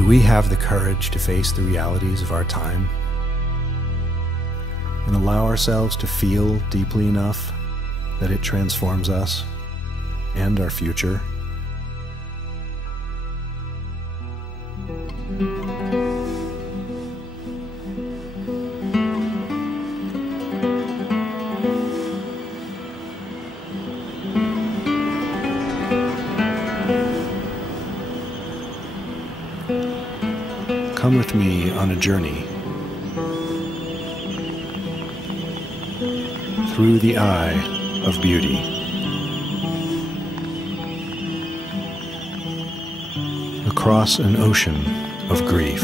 Do we have the courage to face the realities of our time and allow ourselves to feel deeply enough that it transforms us and our future? Come with me on a journey through the eye of beauty. Across an ocean of grief.